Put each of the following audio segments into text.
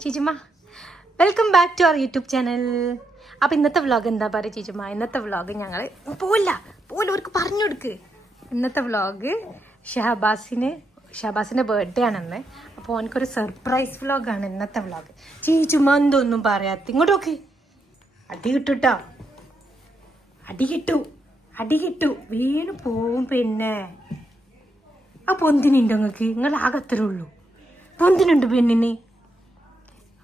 ചീച്ചുമ്മ welcome back to our YouTube channel. അപ്പോൾ ഇന്നത്തെ vlog എന്താ പറയുക ചീച്ചുമ്മ? ഇന്നത്തെ വ്ളോഗ് ഞങ്ങൾ പോവില്ല അവർക്ക് പറഞ്ഞു കൊടുക്ക്. ഇന്നത്തെ വ്ളോഗ് ഷഹബാസിൻ്റെ ബർത്ത്ഡേ ആണെന്ന്. അപ്പോൾ അവനക്കൊരു സർപ്രൈസ് വ്ളോഗാണ് ഇന്നത്തെ വ്ളോഗ്. ചീച്ചുമ്മ എന്തൊന്നും പറയാത്ത ഇങ്ങോട്ട് നോക്ക്. അടി കിട്ടൂട്ടോ, അടി കിട്ടു വീണ് പോവും. പിന്നെ ആ പൊന്തിനുണ്ടോ നിങ്ങൾക്ക്? നിങ്ങൾ ആകത്തരേ ഉള്ളൂ, പൊന്തിനുണ്ട് പെണ്ണിന്.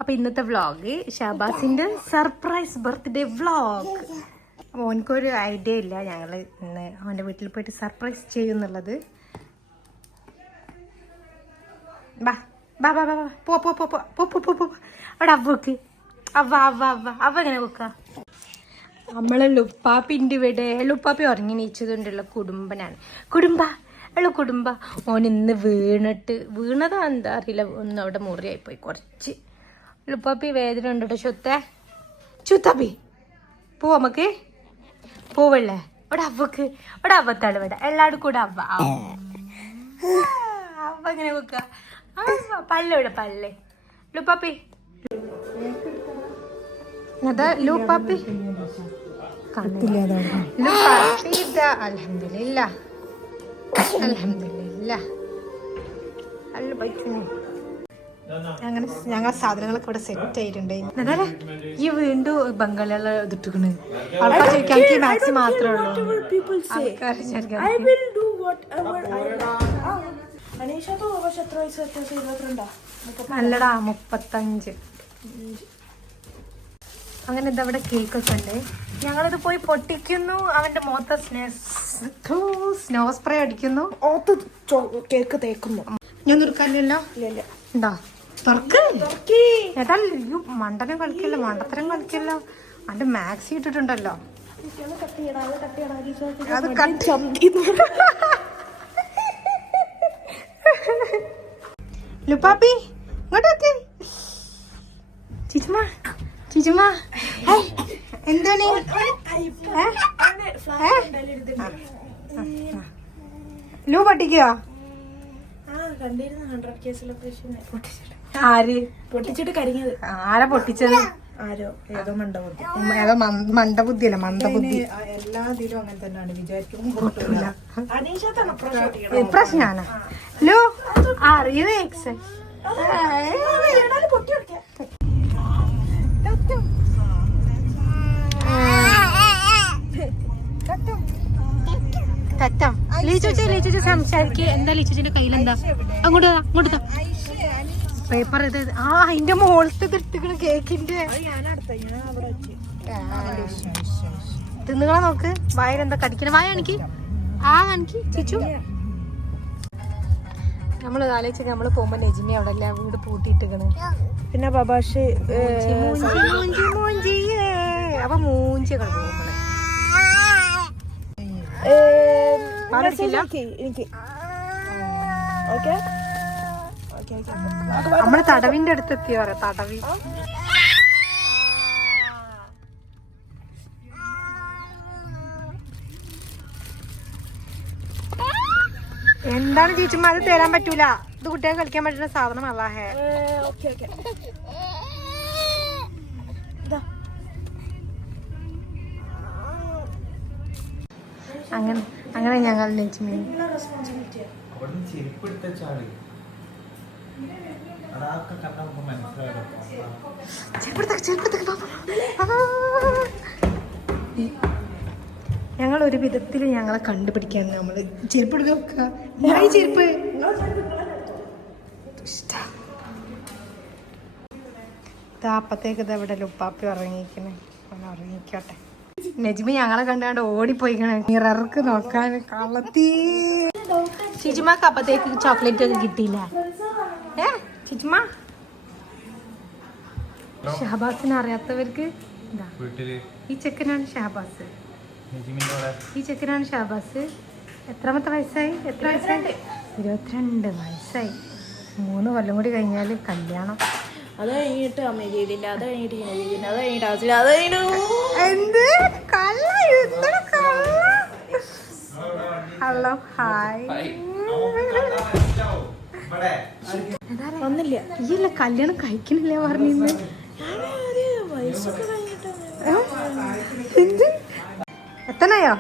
അപ്പോൾ ഇന്നത്തെ വ്ളോഗ് ഷഹബാസിൻ്റെ സർപ്രൈസ് ബർത്ത്ഡേ വ്ളോഗ്. അപ്പോൾ ഓനക്കൊരു ഐഡിയ ഇല്ല ഞങ്ങൾ ഇന്ന് അവൻ്റെ വീട്ടിൽ പോയിട്ട് സർപ്രൈസ് ചെയ്യുന്നുള്ളത്. ബാ ബാ ബാ ബാ പോ പോ പോ പോ പോ പോ പോ അവിടെ അവ വെക്ക്. അവ എങ്ങനെ വെക്ക? നമ്മളെ ലുപ്പാപ്പിൻ്റെ ഇവിടെ ലുപ്പാപ്പി ഉറങ്ങി നീച്ചതുകൊണ്ടുള്ള കുടുംബ ഓൻ ഇന്ന് വീണതാ എന്താ അറിയില്ല, ഒന്ന് അവിടെ മുറിയായിപ്പോയി കുറച്ച്. ലുപ്പാപ്പി വേദന ഉണ്ട് കേട്ടോ. ചുത്താപ്പി പോ നമുക്ക് പോവല്ലേ? ഇവിടെ അവത്താണ് ഇവിടെ എല്ലാവരും കൂടെ അവ എങ്ങനെ വെക്ക? പല്ല് ലുപ്പാപ്പി അതാ ലുപ്പാപ്പി അങ്ങനെ ഞങ്ങൾ സാധനങ്ങളൊക്കെ ഇവിടെ സെറ്റ് ആയിട്ടുണ്ട്. എന്നാലേ ഈ വീണ്ടും ബംഗാളികളെ ഇതിട്ടിക്കണ്. ആൾക്കാർ ചോദിക്കാൻ എനിക്ക് മാക്സി മാത്രമേ ഉള്ളൂ. അല്ലടാ 35. അങ്ങനെ എന്താ ഇവിടെ കേക്കൊക്കെ ഉണ്ട്. ഞങ്ങളിത് പോയി പൊട്ടിക്കുന്നു. അവന്റെ മുഖത്ത് സ്നോ സ്പ്രേ അടിക്കുന്നു. കേക്ക് തേക്കുന്നു. ഞാൻ നിർക്കാനില്ലല്ലോ. എന്താ ഏതായാലും മണ്ടനം കളിക്കല്ലോ, മണ്ടത്തരം കളിക്കല്ലോ. അതിന്റെ മാക്സി ഇട്ടിട്ടുണ്ടല്ലോ. അത് ലുപ്പാപ്പി ഇങ്ങോട്ടൊക്കെ. ചിച്ചുമ്മ എന്താണ് ലൂ പൊട്ടിക്കോ? ആര് പൊട്ടിച്ചിട്ട് കരിഞ്ഞത്? ആരാ പൊട്ടിച്ചത്? ഏതോ മന്ദബുദ്ധിയല്ല, മന്ദബുദ്ധി. എല്ലാ ഇതിലും അങ്ങനെ തന്നെയാണ് വിചാരിക്കും. പ്രശ്നാണ് ലോ. അറിയൂ ലീച്ചു സംസാരിക്കുക. എന്താ ലീച്ചുന്റെ കയ്യിലെന്താ? അങ്ങോട്ട് പേപ്പർ ഇത്. അതിന്റെ മോളത്ത് തിരുത്തിക്കണ കേക്കിന്റെ. തിന്നുകളെ നോക്ക്. വായനെന്താ കടിക്കണ? വായ കാണിക്ക്. കാണിക്ക് ചിച്ചു. നമ്മള് ആലോചിച്ച നമ്മള് പോകുമ്പോ നെജിമി അവിടെ അല്ല വീട് പൂട്ടിയിട്ടിക്കണ്. പിന്നെ ബബാഷ് അപ്പൊ മൂഞ്ചിയൊക്കെ പോകുമ്പോളെ നമ്മള് തടവിന്റെ അടുത്തെത്തിയോ? തടവി എന്താണ് ചേച്ചിമ്മ? അത് തരാൻ പറ്റൂല. ഇത് കുട്ടികൾക്ക് കളിക്കാൻ പറ്റുന്ന സാധനം അല്ലാഹേ. അങ്ങനെ ഞങ്ങൾ നെജ്മി ഞങ്ങൾ ഒരു വിധത്തിൽ ഞങ്ങളെ കണ്ടുപിടിക്കാൻ നമ്മള് ചെരുപ്പ് എടുക്കുക. ചെരുപ്പ് അപ്പത്തേക്ക് ഇത് ഇവിടെ ലുപ്പാപ്പി ഉറങ്ങിക്കോട്ടെ. നെജ്മി ഞങ്ങളെ കണ്ടാണ്ട് ഓടിപ്പോയിക്കണ മിറർക്ക് നോക്കാൻ. കള്ളത്തി ചിച്ചുമാക്ക് അപ്പത്തേക്ക് ചോക്ലേറ്റ് ഒക്കെ കിട്ടിയില്ല. ചിച്ചുമ ഷഹബാസിനെ അറിയാത്തവർക്ക് ഈ ചെക്കനാണ് ഷഹബാസ്. എത്രാമത്തെ വയസ്സായി? 22 വയസ്സായി. 3 കൊല്ലം കൂടി കഴിഞ്ഞാൽ കല്യാണം. അത് കഴിഞ്ഞിട്ട് അമ്മ ചെയ്തില്ല, അത് കഴിഞ്ഞിട്ട് എന്ത് ഹലോ ഹായ്. വന്നില്ല. ഈയല്ല കല്യാണം കഴിക്കണില്ല പറഞ്ഞിരുന്നു. വയസ്സൊക്കെ കഴിഞ്ഞിട്ട് എത്തനായോ?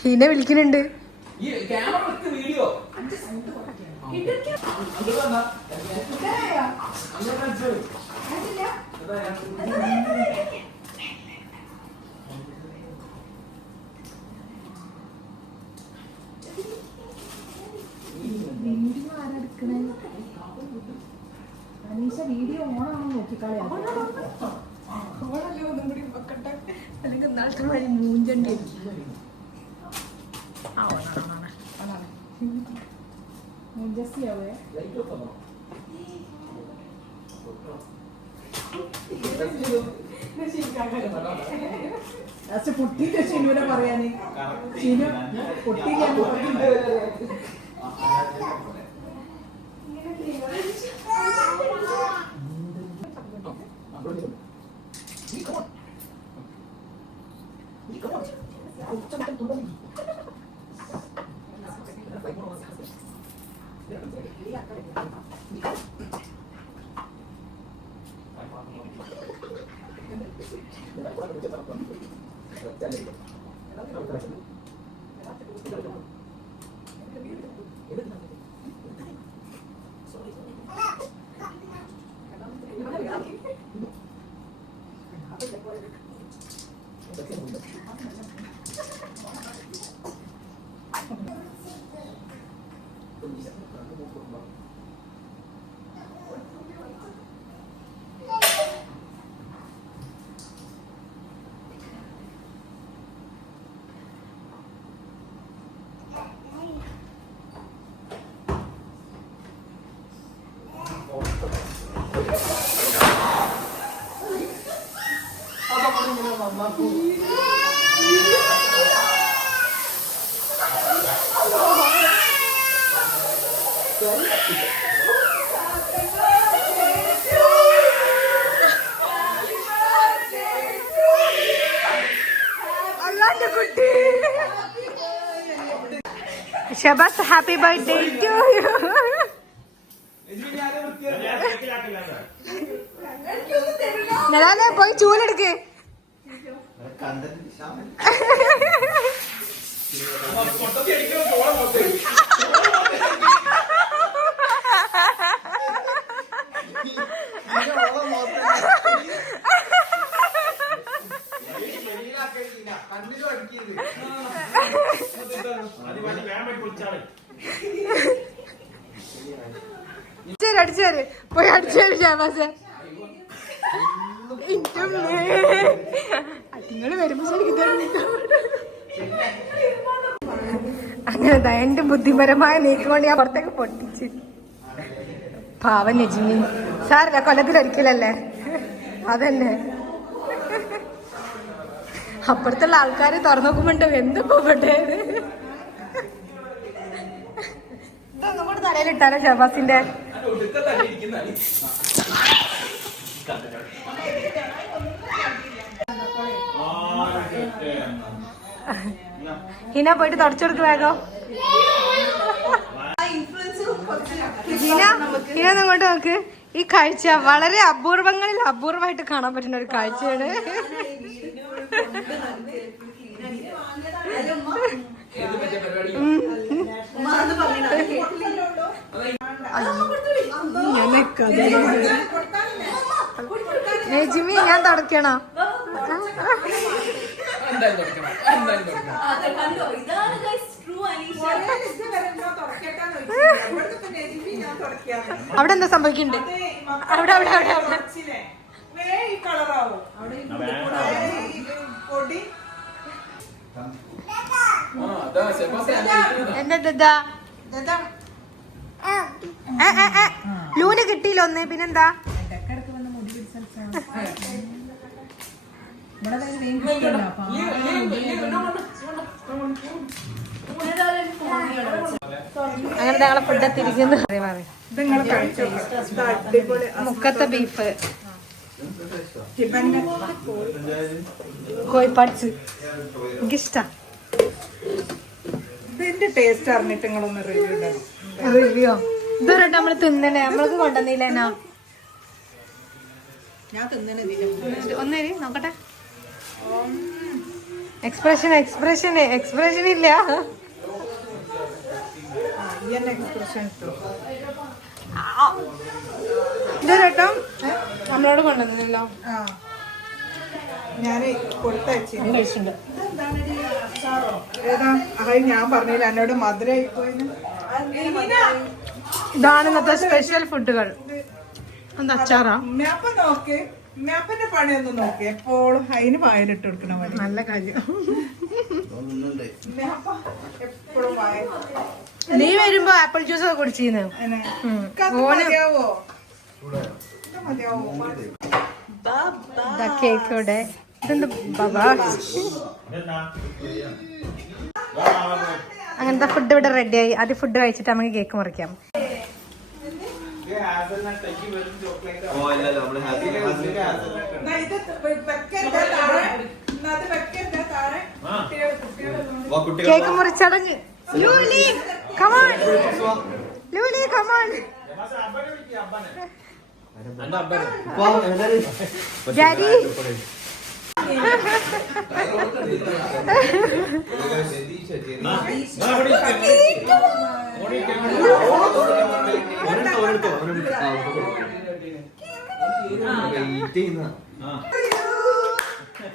ഹീനെ വിളിക്കുന്നുണ്ട്. വീഡിയോ ഓണാണോ നോക്കിക്കളയാ. അല്ലെങ്കിൽ നാളത്തെ വഴി മൂഞ്ചണ്ടി പൊട്ടിന്റെ ഷിനുവിനെ പറയാന്. ഷിനു പൊട്ടിക്കാൻ Shabaz happy birthday to you. ഞാനേ പോയി ചൂലെടുക്ക്. അടിച്ചേര് പോയി അടിച്ചേര് ഷാബാസ്. നിങ്ങള് വരുമ്പോ അങ്ങനെ എന്റെ ബുദ്ധിപരമായ നീക്കം കൊണ്ട് ഞാൻ പുറത്തേക്ക് പൊട്ടിച്ച്. പാവൻ നജിമി സാറില്ല, കൊല്ലത്തിലൊരിക്കലല്ലേ അതന്നെ. അപ്പുറത്തുള്ള ആൾക്കാര് തുറന്നു നോക്കുമ്പോണ്ടോ എന്ത് പോകട്ടെ. നമ്മുടെ തലയിലിട്ടാലോ ഷാബാസിന്റെ. ഹിന പോയിട്ട് തുടച്ചെടുക്ക് വേഗം. ഹിന ഇങ്ങോട്ട് നോക്ക്. ഈ കാഴ്ച വളരെ അപൂർവങ്ങളിൽ അപൂർവമായിട്ട് കാണാൻ പറ്റുന്ന ഒരു കാഴ്ചയാണ്. നജിമി ഞാൻ തുടക്കണോ? അവിടെ എന്താ സംഭവിക്കുന്നുണ്ട്? അവിടെ അവിടെ അവിടെ അവിടെ എന്താ ലൂന് കിട്ടിയില്ല ഒന്ന്. പിന്നെന്താ അങ്ങനെ ഞങ്ങളെ ഫുഡ് എത്തിയിരിക്കുന്നു. മുക്കത്തെ ബീഫ് ടിബന്റെ കോഴിപ്പാട്സ് എനിക്കിഷ്ടാ. ഇതിന്റെ ടേസ്റ്റ് അറിഞ്ഞിട്ട് നിങ്ങളൊന്ന് റിവ്യൂ ഇടണം. റിവ്യോ ഇതുവരെ നമ്മള് തിന്നണേ, നമ്മൾക്ക് കൊണ്ടുവന്നില്ലേനാ. ഞാൻ തിന്നണ ഒന്നേരി നോക്കട്ടെ. എക്സ്പ്രഷൻ ഇല്ല. എക്സ്പ്രഷൻ ഇതുവരെട്ടോ നമ്മളോട് കൊണ്ടുവന്നില്ലല്ലോ. ആ ഞാന് കൊടുത്തയച്ചു. ഏതാ ഞാൻ പറഞ്ഞില്ല എന്നോട് മധുരമായി പോയിന്. ഇതാണ് ഇന്നത്തെ സ്പെഷ്യൽ ഫുഡുകൾ. എന്താ അച്ചാറാ? മേപ്പ നോക്ക്, മേപ്പന്റെ പണിയൊന്ന് നോക്ക്. എപ്പോഴും അതിന് വായിലിട്ട് കൊടുക്കണ പണി. നല്ല കാര്യം. മേപ്പ എപ്പോഴും വായിൽ. നീ വരുമ്പോ ആപ്പിൾ ജ്യൂസ് ഒക്കെ കുടിച്ചിരുന്നു. മതിയാവോ? മതിയാവോ? കേക്ക് ഇവിടെ. ഇതെന്ത് ബബാ. അങ്ങനത്തെ ഫുഡ് ഇവിടെ റെഡിയായി. അത് ഫുഡ് കഴിച്ചിട്ട് നമുക്ക് കേക്ക് മുറിക്കാം. കേക്ക് മുറിച്ചടങ്ങ്. ലൂലി കമാൺ, ലൂലി come on. Daddy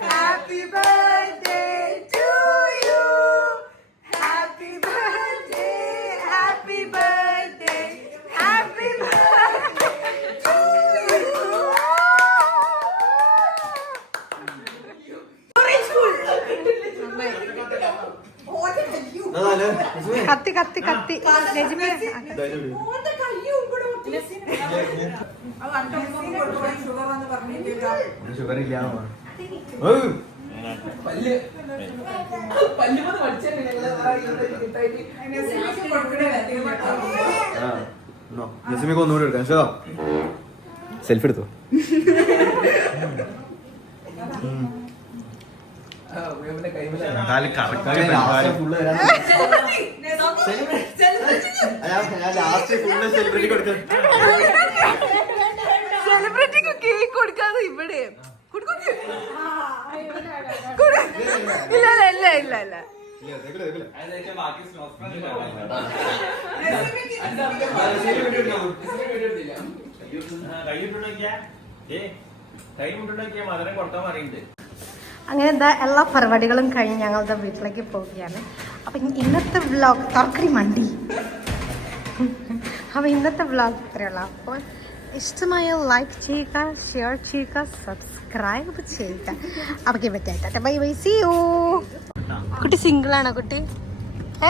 Happy birthday to you. Happy birthday, happy birthday, happy birthday to you. കത്തി കത്തി കത്തി. രജിമേ നസിമിക്ക് ഒന്നുകൂടി എടുക്കാം. സെൽഫി എടുത്തോ. സെലിബ്രിറ്റിക്ക് കേക്ക് കൊടുക്കാതെ ഇവിടെ ഇല്ല ഇല്ല ഇല്ല ഇല്ല. അങ്ങനെ എന്താ എല്ലാ പരിപാടികളും കഴിഞ്ഞ് ഞങ്ങളുടെ വീട്ടിലേക്ക് പോവുകയാണ്. അപ്പം ഇന്നത്തെ വ്ളോഗ് തർക്കടി മണ്ടി. അപ്പം ഇന്നത്തെ വ്ളോഗ് ഇത്രയുള്ള. അപ്പോൾ ഇഷ്ടമായ ലൈക്ക് ചെയ്യുക, ഷെയർ ചെയ്യുക, സബ്സ്ക്രൈബ് ചെയ്യുക. അപ്പം പറ്റായിട്ട് ബൈ ബൈ, സീ യു. കുട്ടി സിംഗിൾ ആണോ കുട്ടി? ഏ